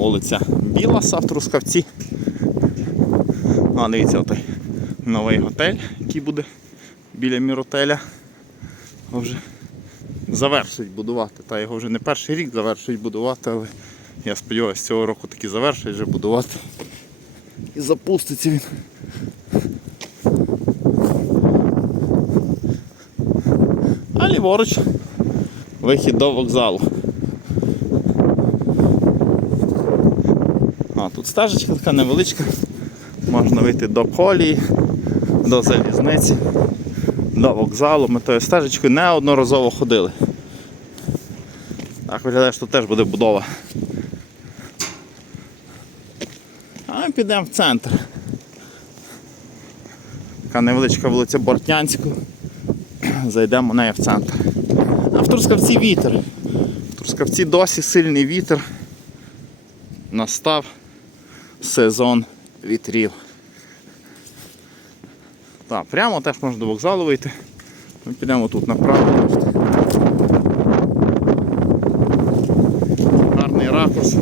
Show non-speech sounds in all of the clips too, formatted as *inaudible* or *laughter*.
Вулиця Біласа в Трускавці. А, дивіться, отой новий готель, який буде біля міротеля. Вже завершують будувати. Та його вже не перший рік завершують будувати, але я сподіваюся, цього року таки завершують вже будувати. І запуститься він. А ліворуч вихід до вокзалу. Тут стежечка така невеличка. Можна вийти до колії, до залізниці, до вокзалу. Ми тою стежечкою неодноразово ходили. Так виглядає, що тут теж буде будова. А ми підемо в центр. Така невеличка вулиця Бортнянську. Зайдемо в неї в центр. А в Трускавці вітер. В Трускавці досі сильний вітер. Настав сезон вітрів. Так, прямо теж можна до вокзалу вийти. Ми підемо тут направо. Гарний ракурс.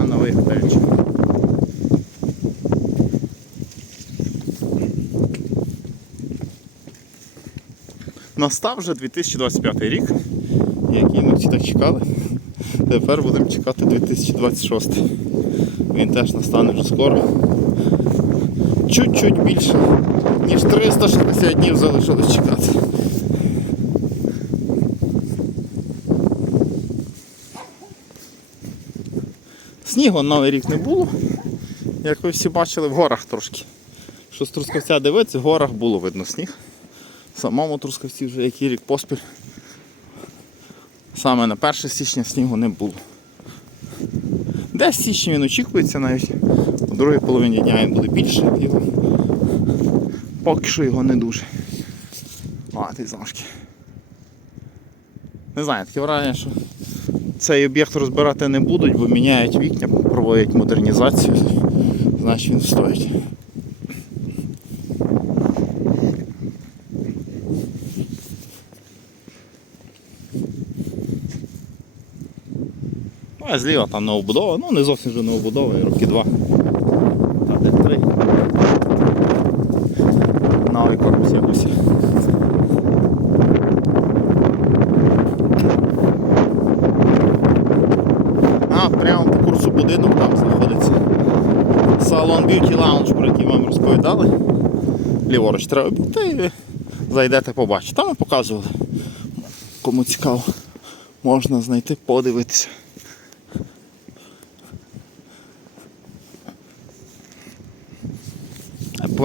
А новий готельчик. Настав вже 2025 рік, який ми всі так чекали. Тепер будемо чекати 2026. Він теж настане вже скоро. Чуть-чуть більше, ніж 360 днів залишилось чекати. Снігу новий рік не було. Як ви всі бачили, в горах трошки. Що з Трускавця дивиться, в горах було видно сніг. В самому Трускавці вже який рік поспіль. Саме на 1 січня снігу не було. Десь в січні він очікується навіть. У другій половині дня він буде більше його. Поки що його не дуже. А, ти знашки. Не знаю, таке враження, що цей об'єкт розбирати не будуть, бо міняють вікна, проводять модернізацію. Значить він стоїть. А зліва там новобудова, ну не зовсім вже новобудова, роки два. Та де три. Новий корпус якось. А, прямо по курсу будинок там знаходиться. Салон Beauty Lounge, про який вам розповідали. Ліворуч треба бігти і зайдете побачите. Там показували. Кому цікаво, можна знайти, подивитися.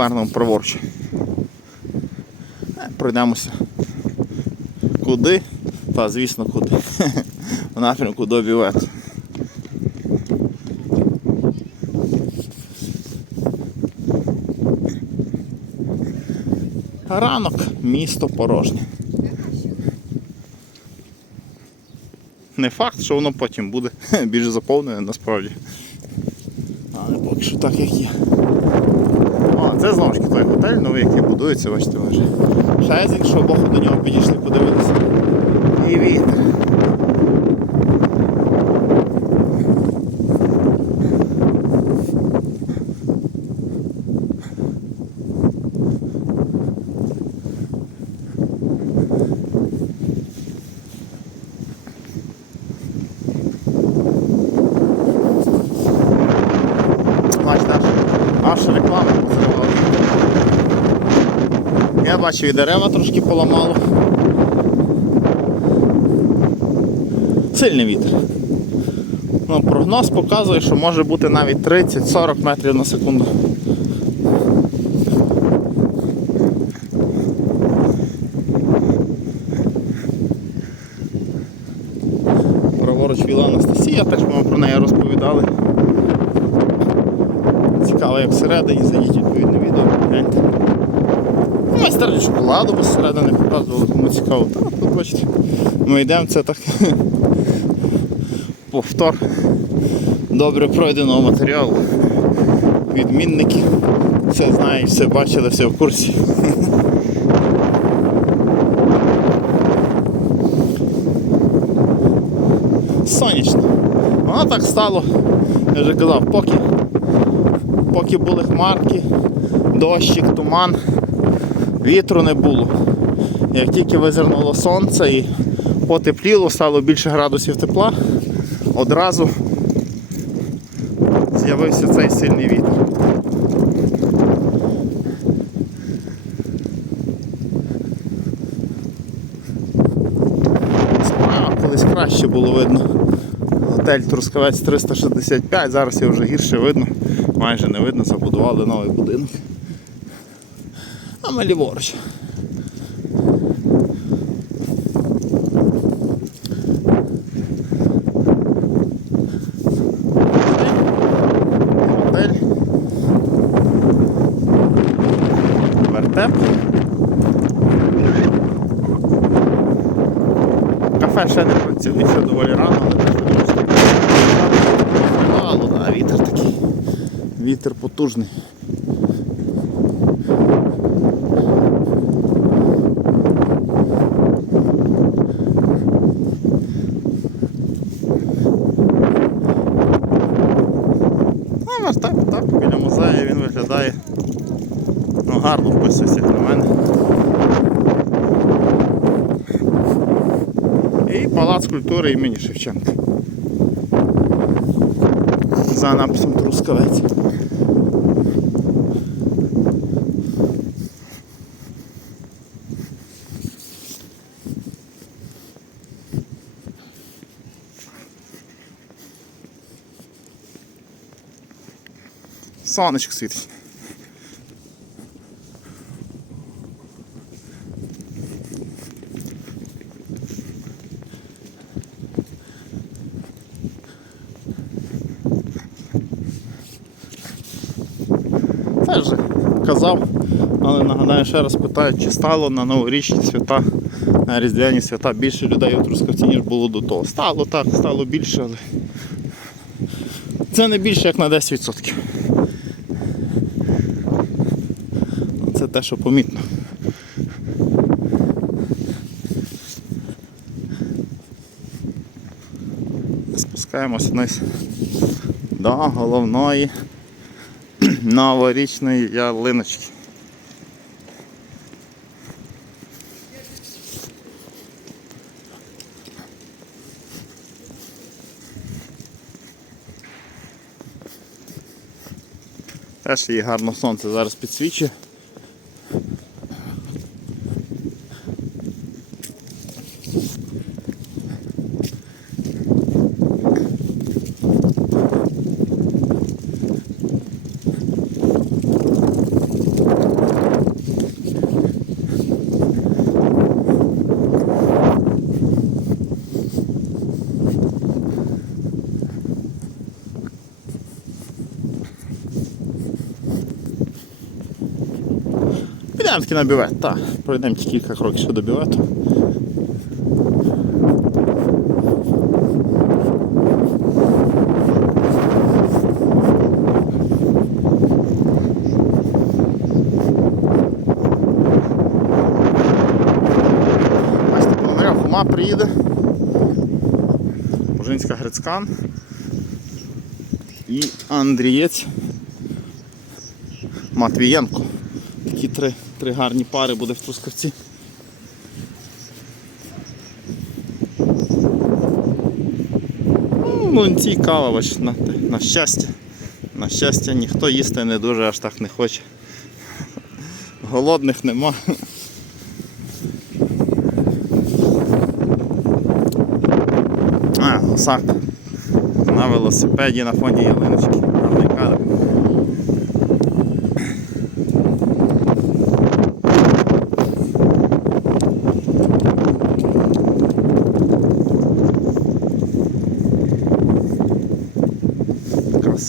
Повернемо праворуч. Е, Пройдемося. Куди? Та, звісно, куди. *laughs* В напрямку до бювету. Ранок, місто порожнє. Не факт, що воно потім буде *laughs* більш заповнене насправді. Але поки що так як є. Це знову ж таки той готель новий, який будується, бачите. Ще з іншого боку до нього підійшли, подивилися. І вітер. Бачите, аж, аж реклама зривала. Я бачив і дерева трошки поламало. Сильний вітер. Ну, прогноз показує, що може бути навіть 30-40 метрів на секунду. Праворуч віла Анастасія, теж ми про неї розповідали. Цікаво, як всередині, зайдіть відповідне відео, Ну, Майстерню шоколаду безсередини показували, кому цікаво. Та, тут бачите, ми йдемо, це так *laughs* повтор добре пройденого матеріалу. Відмінники все знають, все бачили, все в курсі. *laughs* Сонячно. Воно так стало, я вже казав, поки, поки були хмарки, дощик, туман, вітру не було. Як тільки визирнуло сонце і потепліло, стало більше градусів тепла, одразу з'явився цей сильний вітер. Колись краще було видно. Готель Трускавець 365, зараз його вже гірше видно, майже не видно, забудували новий будинок. А ми ліворуч. Вертеп. Кафе ще не працює, ще доволі рано, але теж. Мало, да, вітер такий. Вітер потужний. Ну, вертеп, так, біля музею він виглядає. Ну, гарно вписується на мене. І палац культури імені Шевченка. За написом Трускавець. Сонечко світить. Це вже казав, але нагадаю ще раз питають, чи стало на новорічні свята, на різдвяні свята більше людей у Трускавці, ніж було до того. Стало так, стало більше, але це не більше як на 10%. Це те, що помітно. Спускаємось вниз до головної новорічної ялиночки. Теж її гарно сонце зараз підсвічує. Таки на бювет, так. Пройдемо кілька кроків ще до бювету. Пономарьов приїде. Мужинська Грицькан. І Андрієць Матвієнко. Такі три, три гарні пари буде в Трускавці. Млинці, кава, бач, на, на щастя. На щастя, ніхто їсти не дуже аж так не хоче. Голодних нема. А, гусак. На велосипеді на фоні ялиночки. Гарний кадр.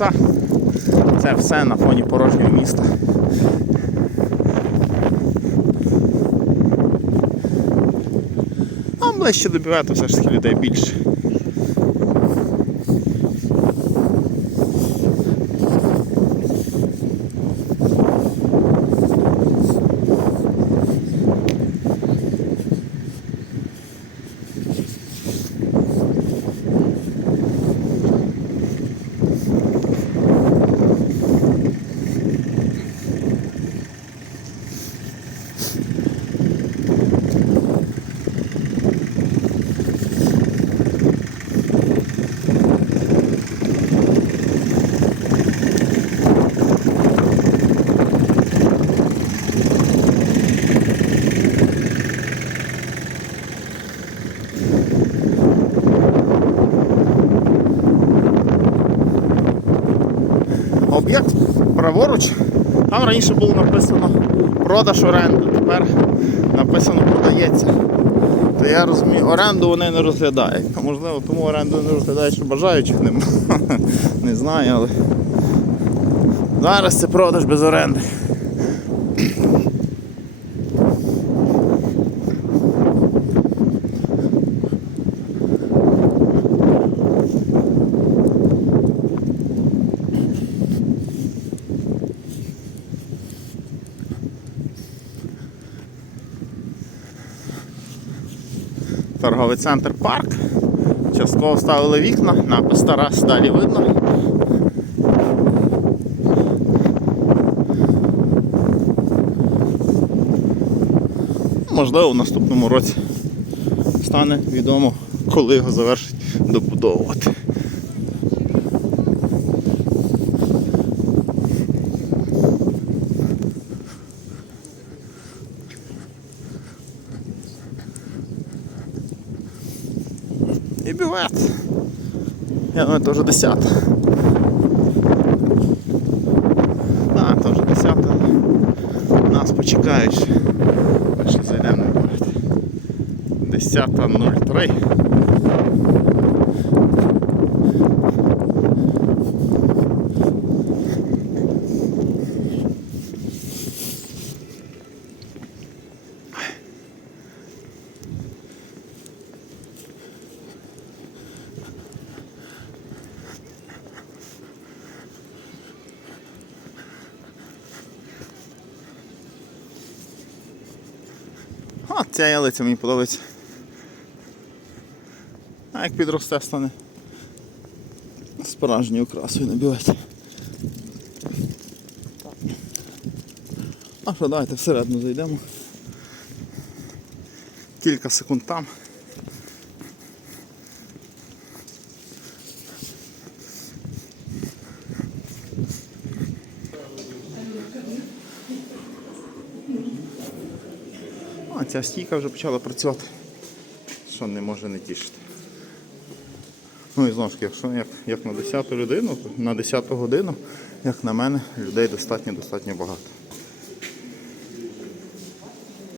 Краса. Це все на фоні порожнього міста. А ближче до бювету все ж таки людей більше. об'єкт праворуч. Там раніше було написано продаж оренду, тепер написано продається. То я розумію, оренду вони не розглядають. То, можливо, тому оренду не розглядають, що бажаючих немає. *laughs* Не знаю, але зараз це продаж без оренди. Торговий центр парк. Частково вставили вікна, напис Тарас далі видно. Можливо, в наступному році стане відомо, коли його завершить добудовувати. І. Я думаю, это вже 10. Так, это вже 10. Нас почекають. Пішли зайдемо на город. 10.03. А, ця ялиця мені подобається. А як підросте стане справжньою красою набивати. А що, давайте всередину зайдемо. Кілька секунд там. Ця стійка вже почала працювати, що не може не тішити. Ну і знову ж таки, якщо як, як на 10 людину, на 10 годину, як на мене, людей достатньо достатньо багато.